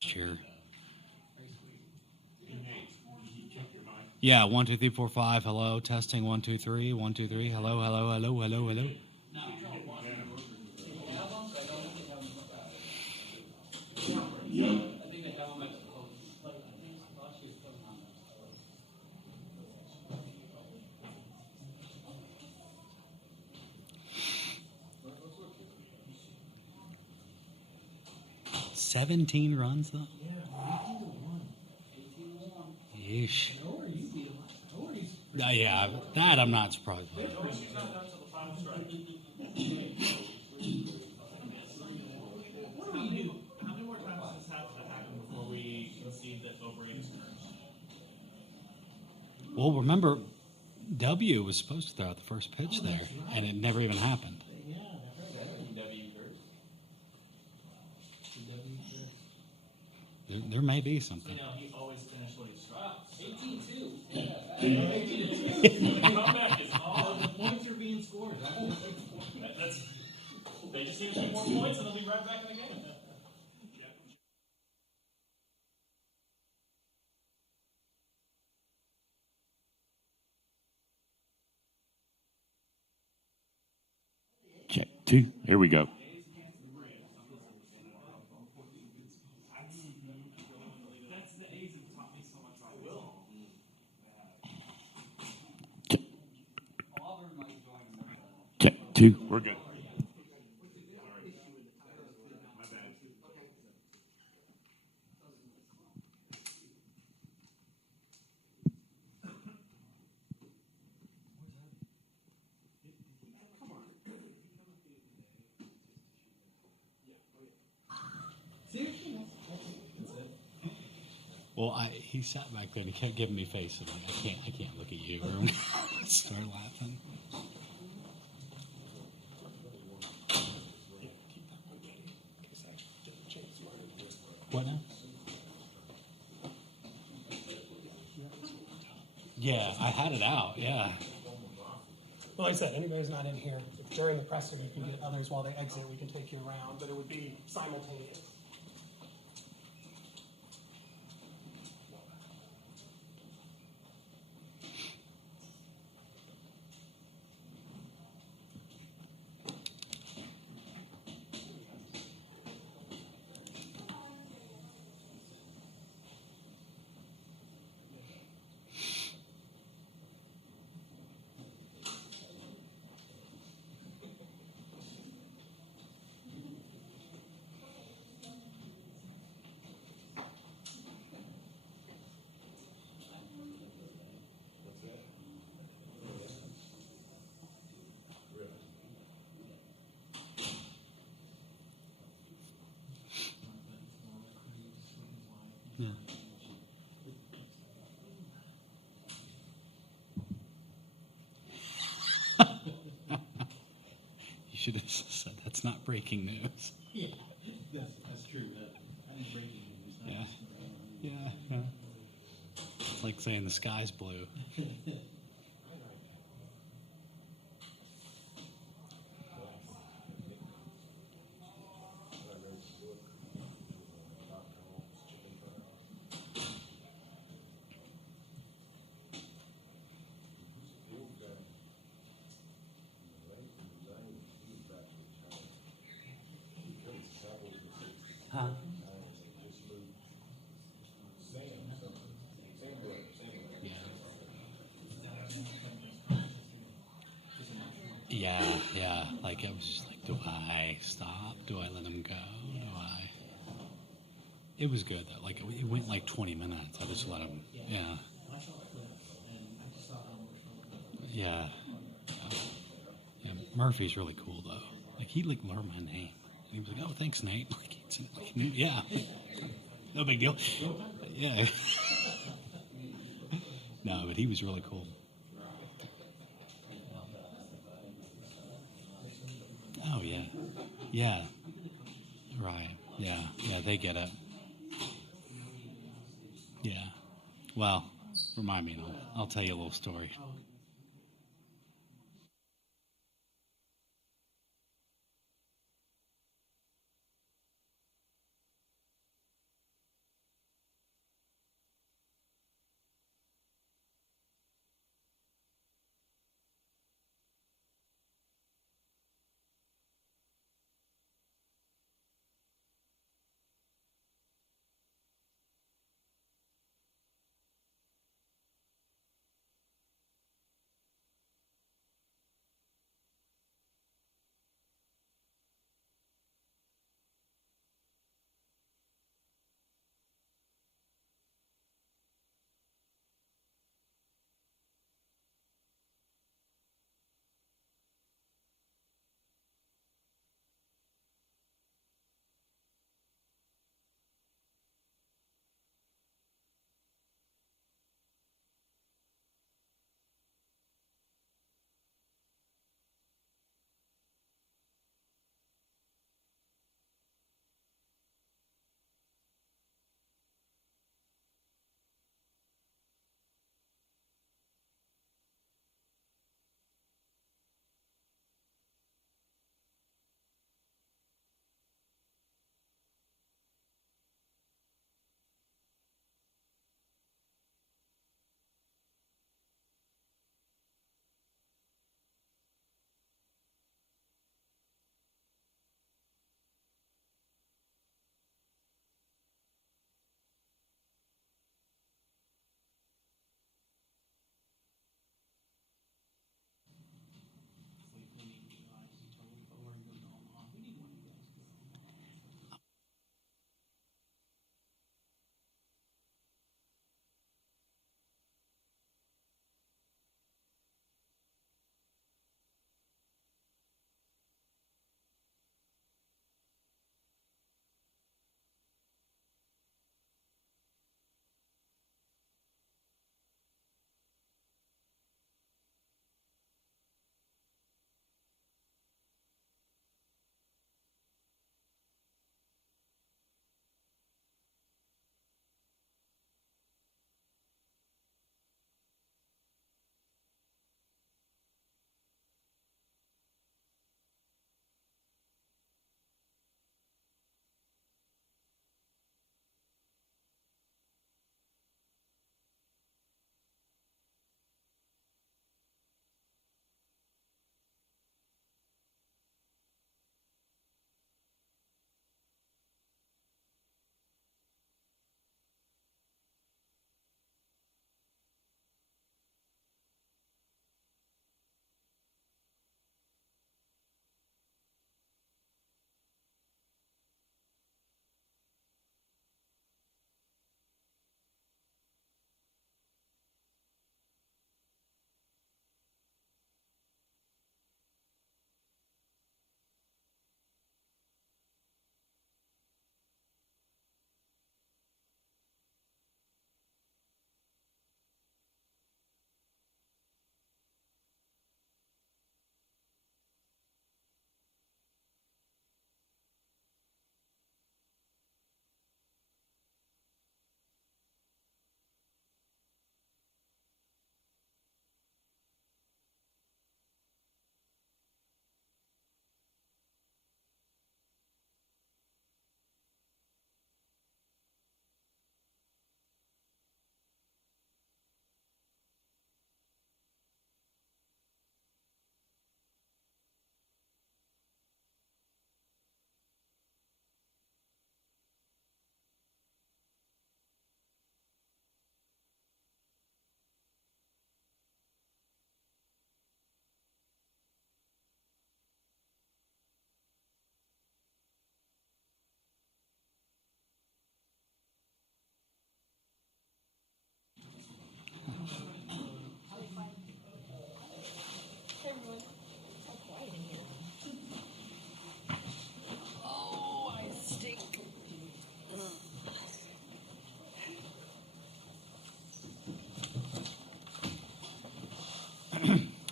Sure. Yeah, 1 2 3 4 5. Hello, testing 1 2 3 1 2 3. Hello, hello, hello, hello, hello. Yeah. 17 runs though. Yeesh. Yeah, that I'm not surprised by. What do we do? How many more times does this have to happen before we concede that O'Brien starts? Well, remember, W was supposed to throw out the first pitch there, and it never even happened. There may be something. You know, he always finished what he started. 18-2. Comeback is on. The points are being scored. They just need to keep more points and they'll be right back in the game. Check 2. Here we go. Check 2. We're good. Well, he sat back there and he kept giving me face, and I can't look at you or start laughing. What now? Yeah, I had it out. Yeah. Well, like I said, anybody's not in here. If during the pressing, you can get others while they exit. We can take you around, but it would be simultaneous. Yeah. You should have said that's not breaking news. Yeah, that's true. That is breaking news. Yeah. Yeah. It's like saying the sky's blue. Huh? Yeah. Like, I was just like, do I stop? Do I let him go? Do I? It was good, though. Like, it went like 20 minutes. I just let him, yeah. Yeah. Yeah. Murphy's really cool, though. Like, he, like, learned my name. He was like, oh, thanks, Nate. Like, yeah. No big deal. Yeah. No, but he was really cool. Oh, yeah. Yeah. Right. Yeah. Yeah, they get it. Yeah. Well, remind me, and I'll tell you a little story.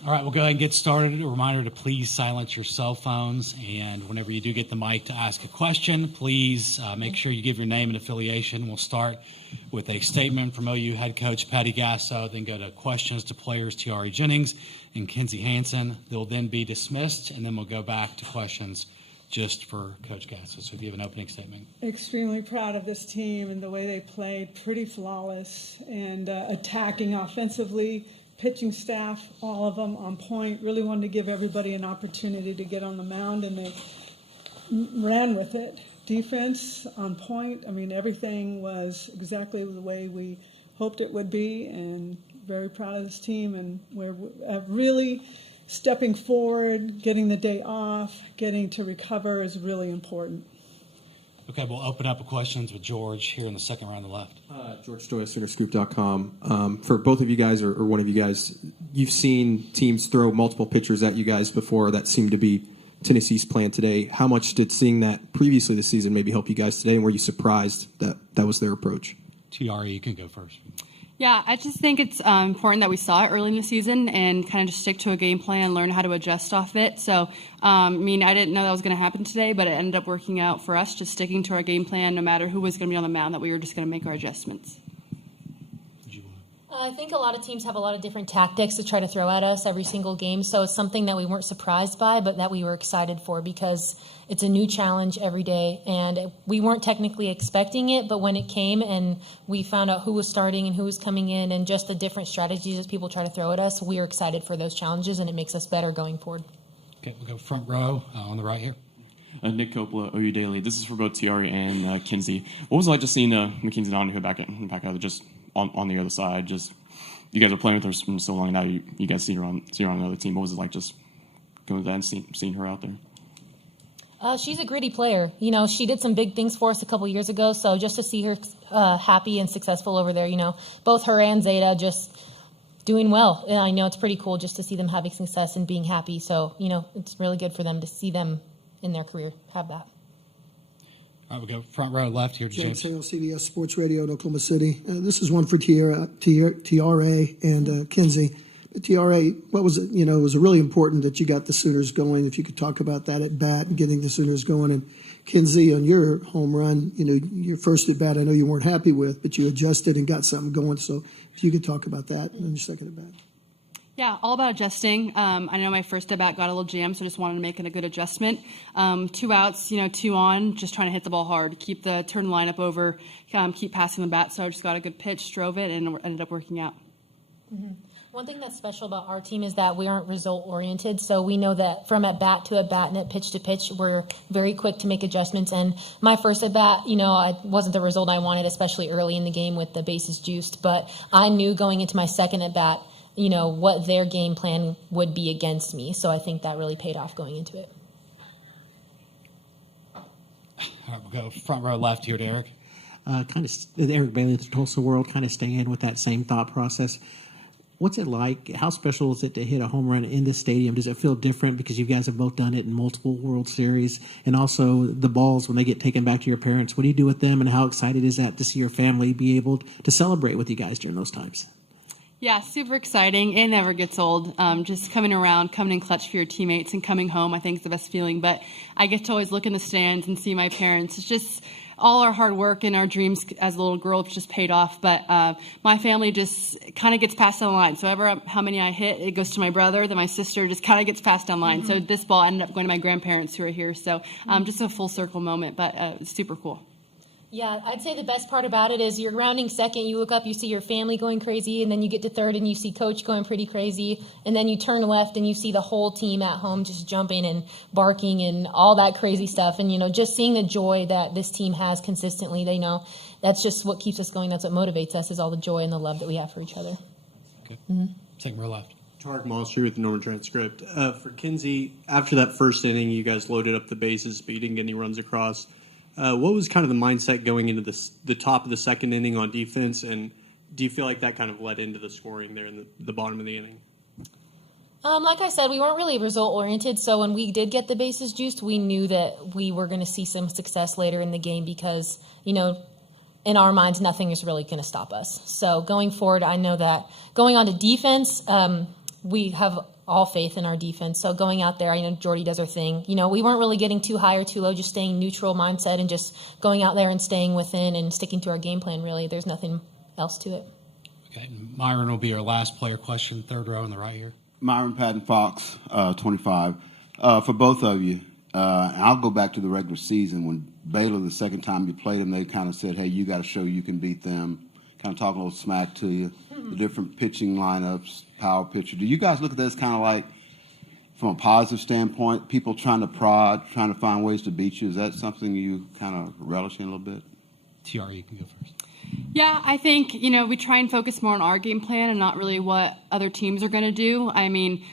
All right, we'll go ahead and get started. A reminder to please silence your cell phones, and whenever you do get the mic to ask a question, please make sure you give your name and affiliation. We'll start with a statement from OU head coach Patty Gasso, then go to questions to players Tiare Jennings and Kenzie Hansen. They'll then be dismissed, and then we'll go back to questions just for Coach Gasso. So if you have an opening statement. Extremely proud of this team and the way they played, pretty flawless and attacking offensively. Pitching staff, all of them on point. Really wanted to give everybody an opportunity to get on the mound, and they ran with it. Defense on point. I mean, everything was exactly the way we hoped it would be, and very proud of this team. And we're really stepping forward, getting the day off, getting to recover is really important. Okay, we'll open up with questions with George here in the second row on the left. George Stoya, CenterScoop.com. For both of you guys, or one of you guys, you've seen teams throw multiple pitchers at you guys before. That seemed to be Tennessee's plan today. How much did seeing that previously this season maybe help you guys today, and were you surprised that that was their approach? Tiare, you can go first. Yeah, I just think it's important that we saw it early in the season and kind of just stick to a game plan and learn how to adjust off it. So, I didn't know that was going to happen today, but it ended up working out for us, just sticking to our game plan no matter who was going to be on the mound, that we were just going to make our adjustments. I think a lot of teams have a lot of different tactics to try to throw at us every single game, so it's something that we weren't surprised by, but that we were excited for because it's a new challenge every day, and we weren't technically expecting it, but when it came and we found out who was starting and who was coming in and just the different strategies that people try to throw at us, we were excited for those challenges, and it makes us better going forward. Okay, we'll go front row on the right here. Nick Coppola, OU Daily. This is for both Tiare and Kinsey. What was it like just seeing McKenzie Donahue back out just on the other side? Just you guys are playing with her for so long now. You guys see her on another team. What was it like just going to that and seeing her out there? She's a gritty player. You know, she did some big things for us a couple years ago. So just to see her happy and successful over there, you know, both her and Zeta just doing well. And I know it's pretty cool just to see them having success and being happy. So, you know, it's really good for them to see them in their career have that. All right, we go front row left here to James James. Sale, CBS Sports Radio in Oklahoma City. This is one for Tiare and Kinsey. Tiare, what was it? You know, it was really important that you got the Sooners going. If you could talk about that at bat and getting the Sooners going. And Kinsey, on your home run, you know, your first at bat, I know you weren't happy with, but you adjusted and got something going. So if you could talk about that and your second at bat. Yeah, all about adjusting. I know my first at bat got a little jammed, so just wanted to make it a good adjustment. 2 outs, 2 on, just trying to hit the ball hard, keep the turn lineup over, keep passing the bat. So I just got a good pitch, drove it, and it ended up working out. Mm-hmm. One thing that's special about our team is that we aren't result-oriented, so we know that from at-bat to at-bat and at pitch to pitch, we're very quick to make adjustments. And my first at-bat, it wasn't the result I wanted, especially early in the game with the bases juiced. But I knew going into my second at-bat, what their game plan would be against me. So I think that really paid off going into it. All right, we'll go front row left here to Eric. Eric Bailey of the Tulsa World, kind of staying with that same thought process. What's it like? How special is it to hit a home run in the stadium? Does it feel different because you guys have both done it in multiple World Series? And also the balls, when they get taken back to your parents, what do you do with them? And how excited is that to see your family be able to celebrate with you guys during those times? Yeah, super exciting. It never gets old. Just coming around, coming in clutch for your teammates, and coming home, I think is the best feeling. But I get to always look in the stands and see my parents. It's just all our hard work and our dreams as a little girl just paid off. But my family just kind of gets passed down the line. So how many I hit, it goes to my brother. Then my sister just kind of gets passed down the line. Mm-hmm. So this ball ended up going to my grandparents who are here. So just a full circle moment, but it's super cool. Yeah, I'd say the best part about it is you're rounding second, you look up, you see your family going crazy, and then you get to third and you see coach going pretty crazy, and then you turn left and you see the whole team at home just jumping and barking and all that crazy stuff. And, just seeing the joy that this team has consistently, that's just what keeps us going. That's what motivates us, is all the joy and the love that we have for each other. Okay. Mm-hmm. Second row left. Tarek Moss here with the Norman Transcript. For Kinsey, after that first inning, you guys loaded up the bases, but you didn't get any runs across. What was kind of the mindset going into the top of the second inning on defense, and do you feel like that kind of led into the scoring there in the bottom of the inning? Like I said, we weren't really result-oriented, so when we did get the bases juiced, we knew that we were going to see some success later in the game because, in our minds, nothing is really going to stop us. So going forward, I know that going on to defense, we have all faith in our defense. So going out there, I know Jordy does her thing. You know, we weren't really getting too high or too low, just staying neutral mindset and just going out there and staying within and sticking to our game plan, really. There's nothing else to it. Okay, Myron will be our last player question, third row on the right here. Myron Patton Fox, 25. For both of you, I'll go back to the regular season when Baylor, the second time you played them, they kind of said, hey, you got to show you can beat them, kind of talking a little smack to you, the different pitching lineups, power pitcher. Do you guys look at this kind of like, from a positive standpoint, people trying to prod, trying to find ways to beat you? Is that something you kind of relish in a little bit? TR, you can go first. Yeah, I think, we try and focus more on our game plan and not really what other teams are going to do. I mean,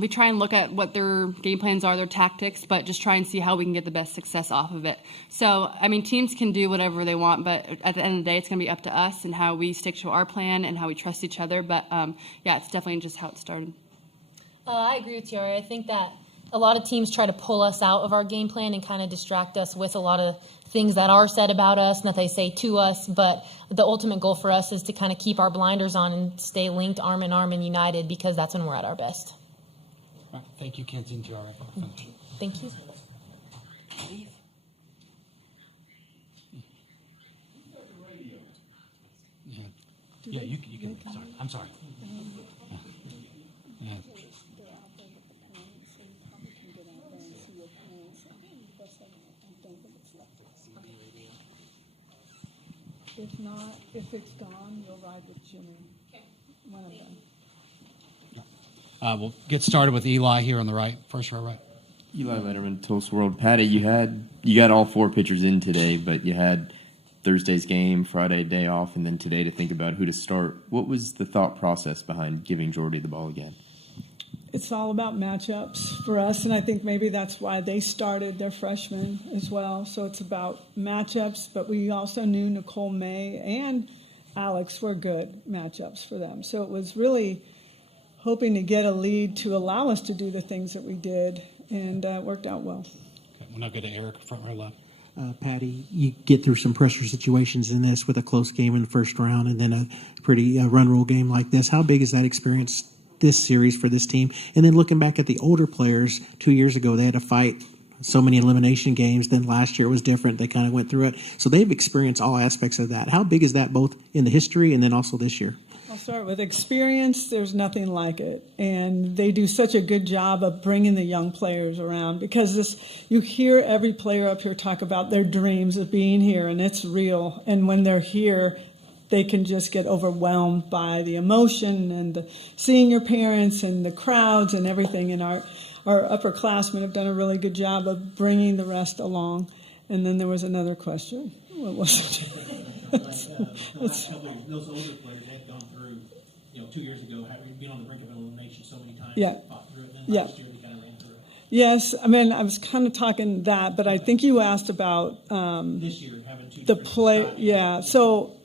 we try and look at what their game plans are, their tactics, but just try and see how we can get the best success off of it. So, I mean, teams can do whatever they want, but at the end of the day, it's going to be up to us and how we stick to our plan and how we trust each other. But, yeah, it's definitely just how it started. I agree with you. I think that a lot of teams try to pull us out of our game plan and kind of distract us with a lot of things that are said about us and that they say to us. But the ultimate goal for us is to kind of keep our blinders on and stay linked arm in arm and united, because that's when we're at our best. Right. Thank you, Kenzie and TR. Thank you. Yeah, you can. Sorry, I'm sorry. Yeah. If not, if it's gone, you'll ride with Jimmy. One of them. We'll get started with Eli here on the right, first row right. Eli Letterman, Tulsa World. Patty, you got all four pitchers in today, but you had Thursday's game, Friday day off, and then today to think about who to start. What was the thought process behind giving Jordy the ball again? It's all about matchups for us, and I think maybe that's why they started their freshmen as well. So it's about matchups, but we also knew Nicole May and Alex were good matchups for them. So it was really hoping to get a lead to allow us to do the things that we did, and it worked out well. Okay, we'll now go to Eric, front row left. Patty, you get through some pressure situations in this with a close game in the first round and then a pretty run rule game like this. How big is that experience this series for this team? And then looking back at the older players, 2 years ago they had to fight so many elimination games. Then last year it was different. They kind of went through it. So they've experienced all aspects of that. How big is that both in the history and then also this year? I'll start with experience. There's nothing like it. And they do such a good job of bringing the young players around, because you hear every player up here talk about their dreams of being here, and it's real. And when they're here, they can just get overwhelmed by the emotion and seeing your parents and the crowds and everything. And our upperclassmen have done a really good job of bringing the rest along. And then there was another question. What was it? Those older players had gone through, 2 years ago, having been on the brink of elimination so many times. Yeah. Fought through it. And then Yeah. last year they kind of ran through it. Yes, I mean, I was kind of talking that, but I think you asked about This year, having two the different play. styles. Yeah, so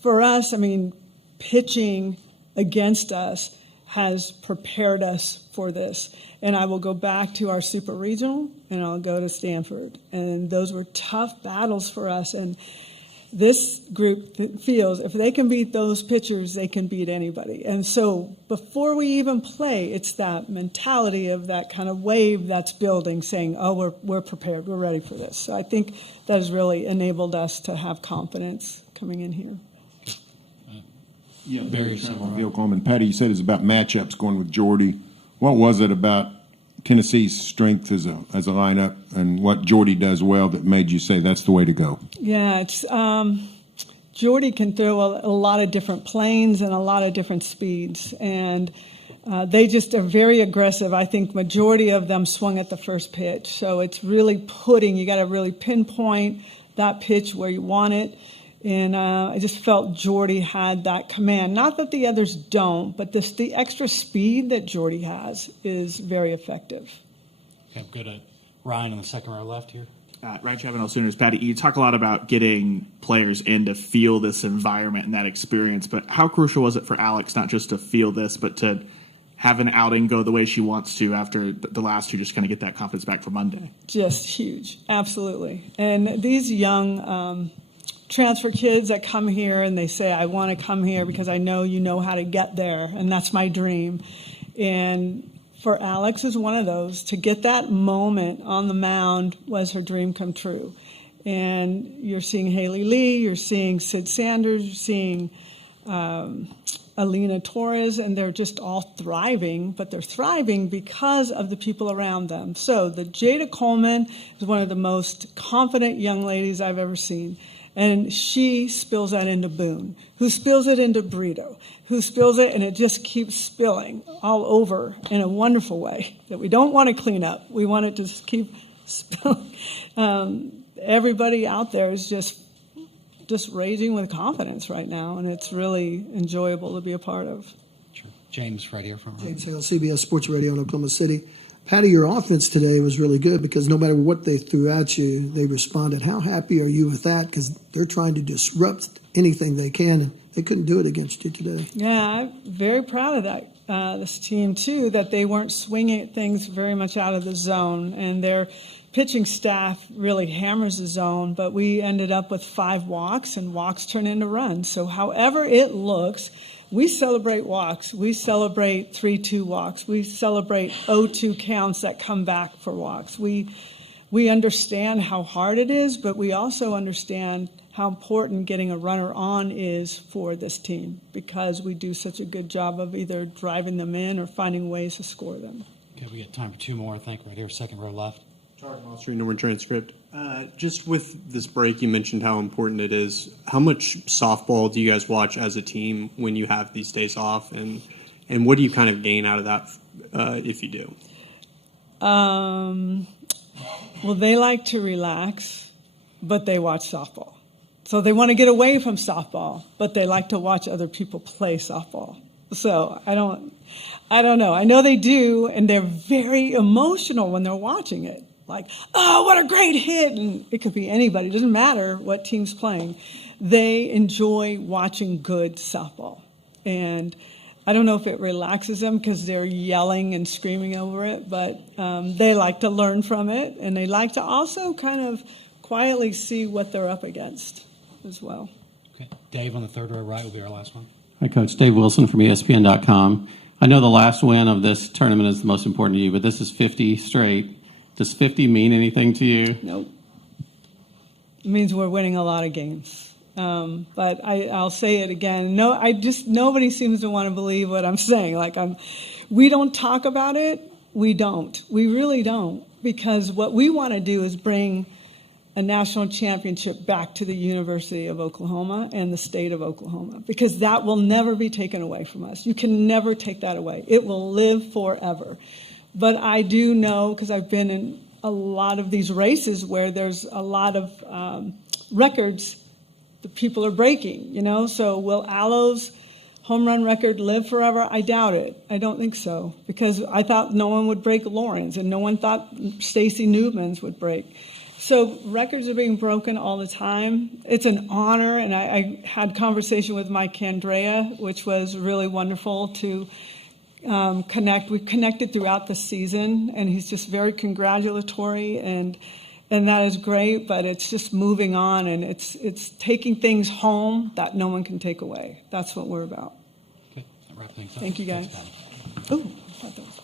for us, I mean, pitching against us has prepared us for this. And I will go back to our super regional, and I'll go to Stanford. And those were tough battles for us. And this group feels if they can beat those pitchers, they can beat anybody. And so before we even play, it's that mentality of that kind of wave that's building, saying, oh, we're prepared, we're ready for this. So I think that has really enabled us to have confidence coming in here. Yeah, very similar. Coleman. Patty, you said it's about matchups going with Jordy. What was it about Tennessee's strength as a lineup and what Jordy does well that made you say that's the way to go? Yeah, it's Jordy can throw a lot of different planes and a lot of different speeds, and they just are very aggressive. I think majority of them swung at the first pitch, so it's really you got to really pinpoint that pitch where you want it. And I just felt Jordy had that command. Not that the others don't, but the extra speed that Jordy has is very effective. Okay, go to Ryan on the second row left here. Ryan Chavanel, Sooners. Patty, you talk a lot about getting players in to feel this environment and that experience, but how crucial was it for Alex not just to feel this, but to have an outing go the way she wants to after the last two, just kind of get that confidence back for Monday? Just huge, absolutely. And these young transfer kids that come here and they say, I want to come here because I know you know how to get there, and that's my dream. And for Alex is one of those. To get that moment on the mound was her dream come true. And you're seeing Haley Lee, you're seeing Sid Sanders, you're seeing Alina Torres, and they're just all thriving, but they're thriving because of the people around them. So the Jada Coleman is one of the most confident young ladies I've ever seen. And she spills that into Boone, who spills it into Brito, who spills it, and it just keeps spilling all over in a wonderful way that we don't want to clean up. We want it to just keep spilling. Everybody out there is just raging with confidence right now, and it's really enjoyable to be a part of. Sure. James, right here from James Hale, CBS Sports Radio in Oklahoma City. Patty, your offense today was really good because no matter what they threw at you, they responded. How happy are you with that? Because they're trying to disrupt anything they can, and they couldn't do it against you today. Yeah, I'm very proud of that. This team, too, that they weren't swinging at things very much out of the zone, and their pitching staff really hammers the zone, but we ended up with 5 walks, and walks turn into runs. So however it looks, we celebrate walks. We celebrate 3-2 walks. We celebrate 0-2 counts that come back for walks. We understand how hard it is, but we also understand how important getting a runner on is for this team because we do such a good job of either driving them in or finding ways to score them. Okay, we got time for 2 more, I think, right here, second row left. Street number transcript. Just with this break, you mentioned how important it is. How much softball do you guys watch as a team when you have these days off, and what do you kind of gain out of that if you do? Well, they like to relax, but they watch softball. So they want to get away from softball, but they like to watch other people play softball. So I don't know. I know they do, and they're very emotional when they're watching it. Like, oh, what a great hit. And it could be anybody. It doesn't matter what team's playing. They enjoy watching good softball. And I don't know if it relaxes them because they're yelling and screaming over it, but they like to learn from it. And they like to also kind of quietly see what they're up against as well. Okay. Dave on the third row right will be our last one. Hi, Coach. Dave Wilson from ESPN.com. I know the last win of this tournament is the most important to you, but this is 50 straight. Does 50 mean anything to you? Nope. It means we're winning a lot of games. But I'll say it again. No, nobody seems to want to believe what I'm saying. We don't talk about it. We don't. We really don't. Because what we want to do is bring a national championship back to the University of Oklahoma and the state of Oklahoma, because that will never be taken away from us. You can never take that away. It will live forever. But I do know, because I've been in a lot of these races where there's a lot of records that people are breaking, So will Alo's home run record live forever? I doubt it. I don't think so, because I thought no one would break Lauren's, and no one thought Stacy Newman's would break. So records are being broken all the time. It's an honor, and I had conversation with Mike Candrea, which was really wonderful to connect. We've connected throughout the season, and he's just very congratulatory, and that is great, but it's just moving on, and it's taking things home that no one can take away. That's what we're about. Okay, that wrap things up. Thank you, guys. Thanks, Oh, I thought that was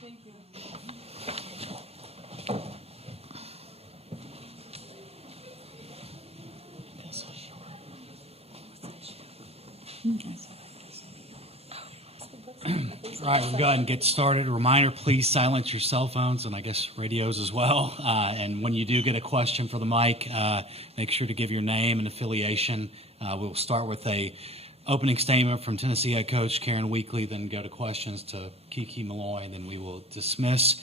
Thank you. All right, we'll go ahead and get started. Reminder, please silence your cell phones and I guess radios as well. And when you do get a question for the mic, make sure to give your name and affiliation. We'll start with a opening statement from Tennessee head coach Karen Weekly, then go to questions to Kiki Malloy, and then we will dismiss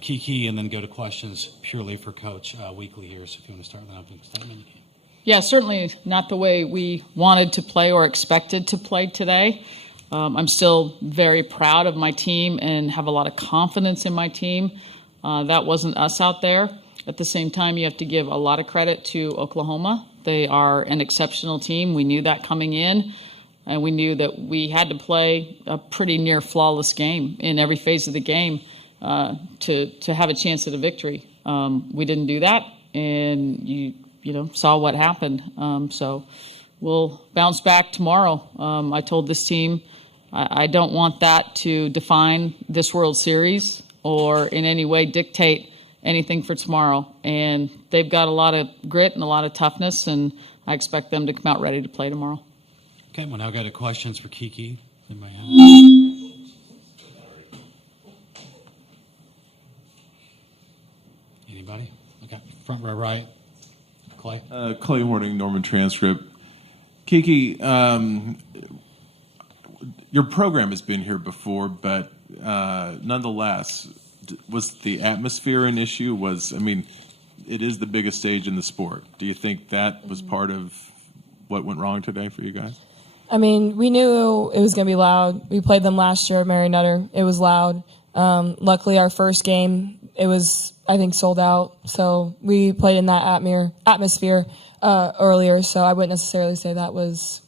Kiki and then go to questions purely for Coach Weekly here. So if you want to start with an opening statement, you can. Yeah, certainly not the way we wanted to play or expected to play today. I'm still very proud of my team and have a lot of confidence in my team. That wasn't us out there. At the same time, you have to give a lot of credit to Oklahoma. They are an exceptional team. We knew that coming in, and we knew that we had to play a pretty near flawless game in every phase of the game to have a chance at a victory. We didn't do that, and you saw what happened. So we'll bounce back tomorrow. I told this team I don't want that to define this World Series or in any way dictate anything for tomorrow. And they've got a lot of grit and a lot of toughness, and I expect them to come out ready to play tomorrow. Okay, we'll now go to questions for Kiki. Anybody have? Anybody? Okay, front row right. Clay? Clay Horning, Norman Transcript. Kiki, your program has been here before, but nonetheless, was the atmosphere an issue? It is the biggest stage in the sport. Do you think that was part of what went wrong today for you guys? I mean, we knew it was going to be loud. We played them last year at Mary Nutter. It was loud. Luckily, our first game, it was, I think, sold out. So we played in that atmosphere earlier. So I wouldn't necessarily say that was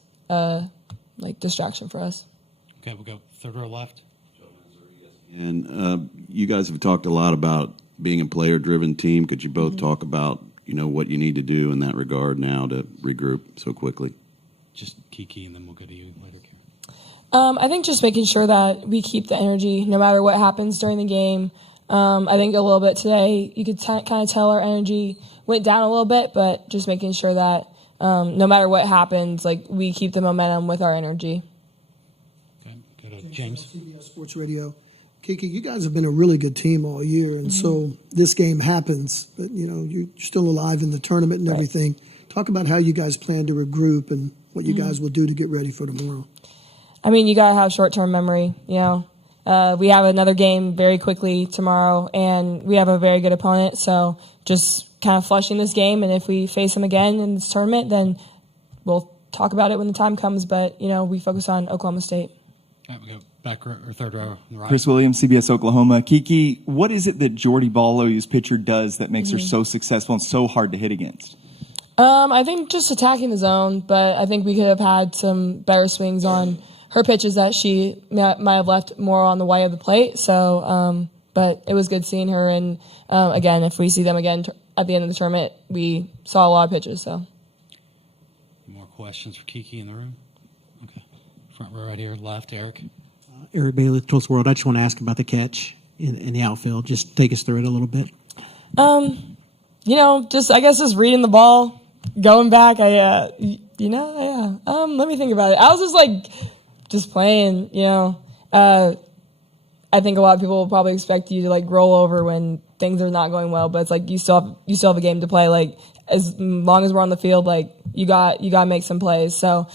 distraction for us. Okay, we'll go third row left. And you guys have talked a lot about being a player-driven team. Could you both talk about, what you need to do in that regard now to regroup so quickly? Just Kiki, and then we'll go to you later, Karen. I think just making sure that we keep the energy no matter what happens during the game. I think a little bit today, you could kind of tell our energy went down a little bit, but just making sure that no matter what happens, we keep the momentum with our energy. Okay, go to James. CBS Sports Radio. Kiki, you guys have been a really good team all year, and so this game happens, but you're still alive in the tournament and everything. Talk about how you guys plan to regroup and what you guys will do to get ready for tomorrow. I mean, you gotta have short-term memory. We have another game very quickly tomorrow, and we have a very good opponent. So just kind of flushing this game, and if we face them again in this tournament, then we'll talk about it when the time comes. But we focus on Oklahoma State. All right, we go back row, or third row. Right. Chris Williams, CBS Oklahoma. Kiki, what is it that Jordy Ballo's pitcher does that makes her so successful and so hard to hit against? I think just attacking the zone, but I think we could have had some better swings on her pitches that she might have left more on the white of the plate. So, but it was good seeing her. And again, if we see them again at the end of the tournament, we saw a lot of pitches. So, More questions for Kiki in the room? Okay, front row right here, left, Eric. Eric Bailey, Tulsa World. I just want to ask about the catch in the outfield. Just take us through it a little bit. Just reading the ball, going back. Let me think about it. I was just playing. I think a lot of people will probably expect you to roll over when things are not going well, but it's you still have a game to play. As long as we're on the field, you got to make some plays. So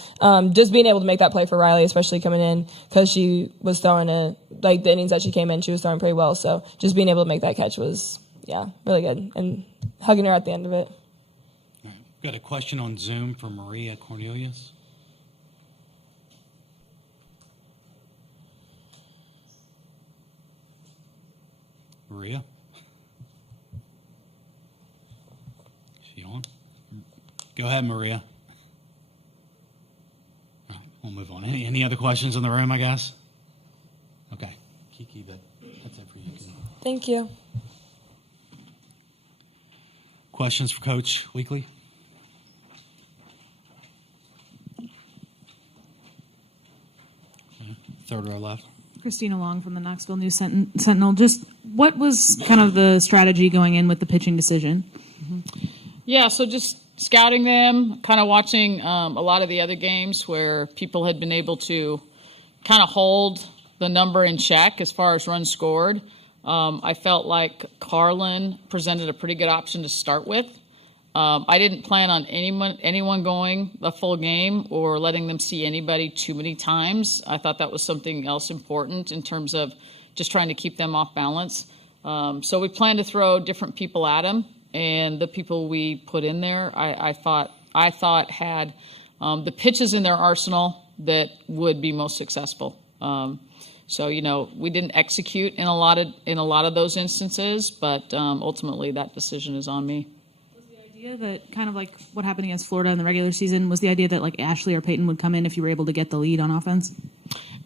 just being able to make that play for Riley, especially coming in because she was throwing the innings that she came in, she was throwing pretty well. So just being able to make that catch was really good, and hugging her at the end of it. All right. Got a question on Zoom from Maria Cornelius. Maria? Is she on? Go ahead, Maria. All right, we'll move on. Any other questions in the room, I guess? Okay. Kiki, that's it for you. Thank you. Questions for Coach Weekly? Third row left. Christina Long from the Knoxville News Sentinel. Just what was kind of the strategy going in with the pitching decision? Yeah, so just scouting them, kind of watching a lot of the other games where people had been able to kind of hold the number in check as far as runs scored. I felt like Carlin presented a pretty good option to start with. I didn't plan on anyone going a full game or letting them see anybody too many times. I thought that was something else important in terms of just trying to keep them off balance. So we planned to throw different people at them, and the people we put in there, I thought had the pitches in their arsenal that would be most successful. So we didn't execute in a lot of those instances, but ultimately that decision is on me. The idea that kind of like what happened against Florida in the regular season was the idea that like Ashley or Peyton would come in if you were able to get the lead on offense.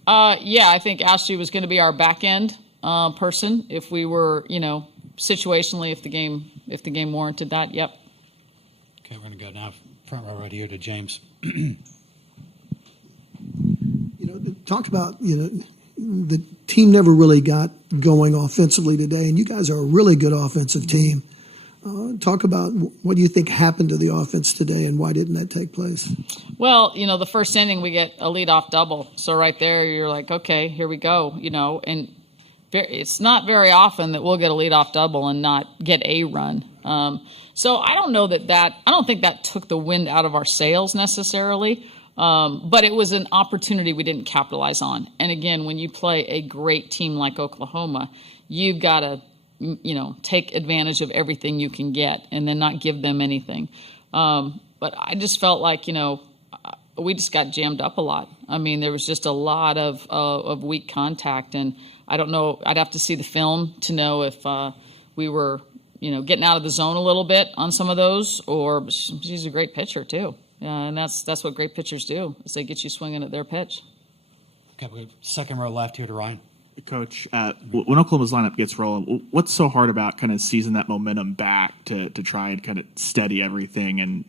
Yeah, I think Ashley was going to be our back end person if we were, situationally if the game warranted that. Yep. Okay, we're going to go now front row right here to James. Talk about the team never really got going offensively today, and you guys are a really good offensive team. Talk about what do you think happened to the offense today, and why didn't that take place? Well, the first inning we get a leadoff double, so right there you're like, okay, here we go, and it's not very often that we'll get a leadoff double and not get a run. So I don't know I don't think that took the wind out of our sails necessarily, but it was an opportunity we didn't capitalize on. And again, when you play a great team like Oklahoma, you've got to take advantage of everything you can get and then not give them anything. But I just felt like, we just got jammed up a lot. I mean, there was just a lot of weak contact, and I don't know, I'd have to see the film to know if we were, getting out of the zone a little bit on some of those, or she's a great pitcher too. And that's what great pitchers do, is they get you swinging at their pitch. Okay, we have second row left here to Ryan. Coach, when Oklahoma's lineup gets rolling, what's so hard about kind of seizing that momentum back to try and kind of steady everything and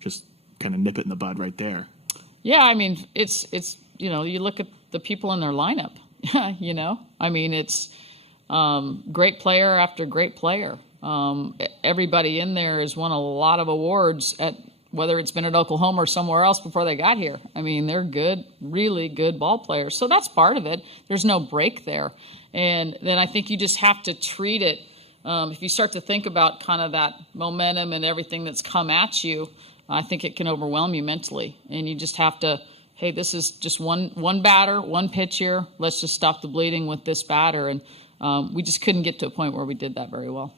just kind of nip it in the bud right there? Yeah, I mean, it's you look at the people in their lineup, I mean, it's great player after great player. Everybody in there has won a lot of awards at whether it's been at Oklahoma or somewhere else before they got here. I mean, they're good, really good ball players. So that's part of it. There's no break there. And then I think you just have to treat it, if you start to think about kind of that momentum and everything that's come at you, I think it can overwhelm you mentally. And you just have to, hey, this is just one batter, one pitch here. Let's just stop the bleeding with this batter. And we just couldn't get to a point where we did that very well.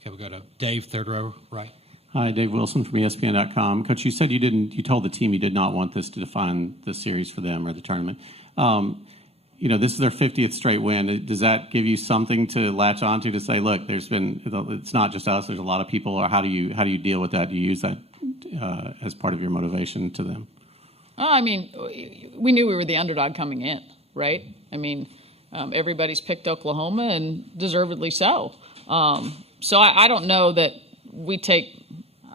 Okay, we'll go to Dave, third row right. Hi, Dave Wilson from ESPN.com. Coach, you said you told the team you did not want this to define the series for them or the tournament. This is their 50th straight win. Does that give you something to latch onto to say, look, it's not just us, there's a lot of people, or how do you deal with that? Do you use that as part of your motivation to them? I mean, we knew we were the underdog coming in, right? I mean, everybody's picked Oklahoma, and deservedly so. So I don't know that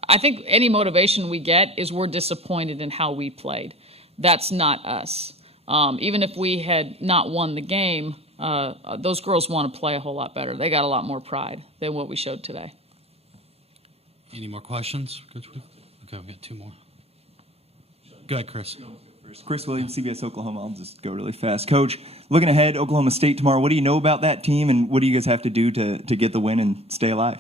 I think any motivation we get is we're disappointed in how we played. That's not us. Even if we had not won the game, those girls want to play a whole lot better. They got a lot more pride than what we showed today. Any more questions, Coach? Okay, we've got two more. Go ahead, Chris. Chris Williams, CBS Oklahoma. I'll just go really fast. Coach, looking ahead, Oklahoma State tomorrow, what do you know about that team, and what do you guys have to do to get the win and stay alive?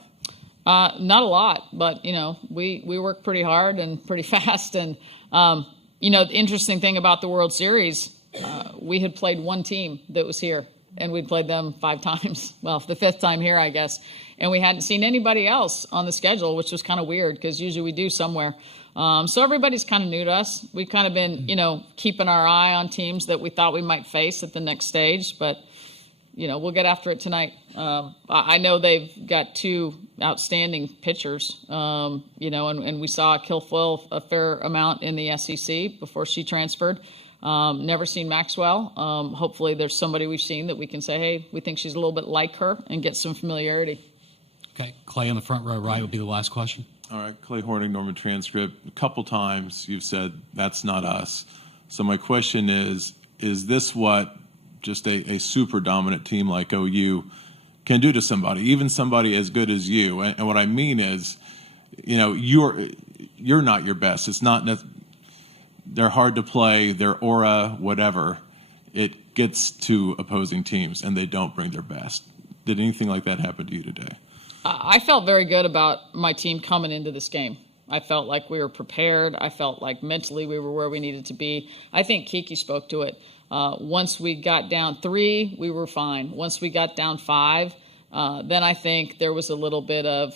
Not a lot, but, we work pretty hard and pretty fast. And, the interesting thing about the World Series, we had played one team that was here, and we'd played them 5 times. Well, the 5th time here, I guess. And we hadn't seen anybody else on the schedule, which was kind of weird because usually we do somewhere. So everybody's kind of new to us. We've kind of been, keeping our eye on teams that we thought we might face at the next stage, but we'll get after it tonight. I know they've got 2 outstanding pitchers, and we saw Kilfoyle a fair amount in the SEC before she transferred. Never seen Maxwell. Hopefully there's somebody we've seen that we can say, hey, we think she's a little bit like her, and get some familiarity. Okay, Clay in the front row right will be the last question. All right, Clay Horning, Norman Transcript. A couple times you've said that's not us. So my question is this what just a super dominant team like OU can do to somebody, even somebody as good as you? And what I mean is, you're you're not your best. It's not. They're hard to play. Their aura, whatever, it gets to opposing teams, and they don't bring their best. Did anything like that happen to you today? I felt very good about my team coming into this game. I felt like we were prepared. I felt like mentally we were where we needed to be. I think Kiki spoke to it. Once we got down 3, we were fine. Once we got down 5, then I think there was a little bit of,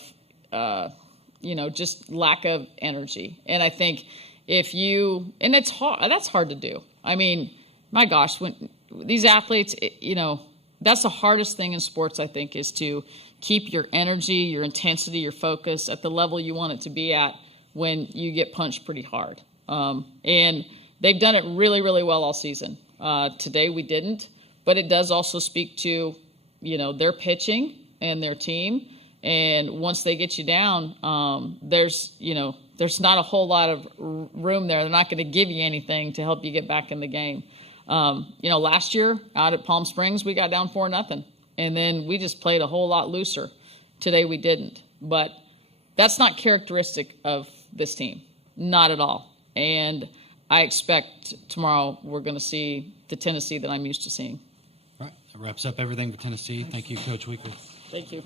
just lack of energy. And I think and it's hard, that's hard to do. I mean, my gosh, when these athletes, that's the hardest thing in sports, I think, is to keep your energy, your intensity, your focus at the level you want it to be at when you get punched pretty hard. And they've done it really, really well all season. Today we didn't, but it does also speak to, their pitching and their team. And once they get you down, there's not a whole lot of room there. They're not going to give you anything to help you get back in the game. Last year out at Palm Springs, we got down 4-0, and then we just played a whole lot looser. Today we didn't, but that's not characteristic of this team, not at all. And I expect tomorrow we're going to see the Tennessee that I'm used to seeing. All right, that wraps up everything for Tennessee. Thank you, Coach Weaker. Thank you.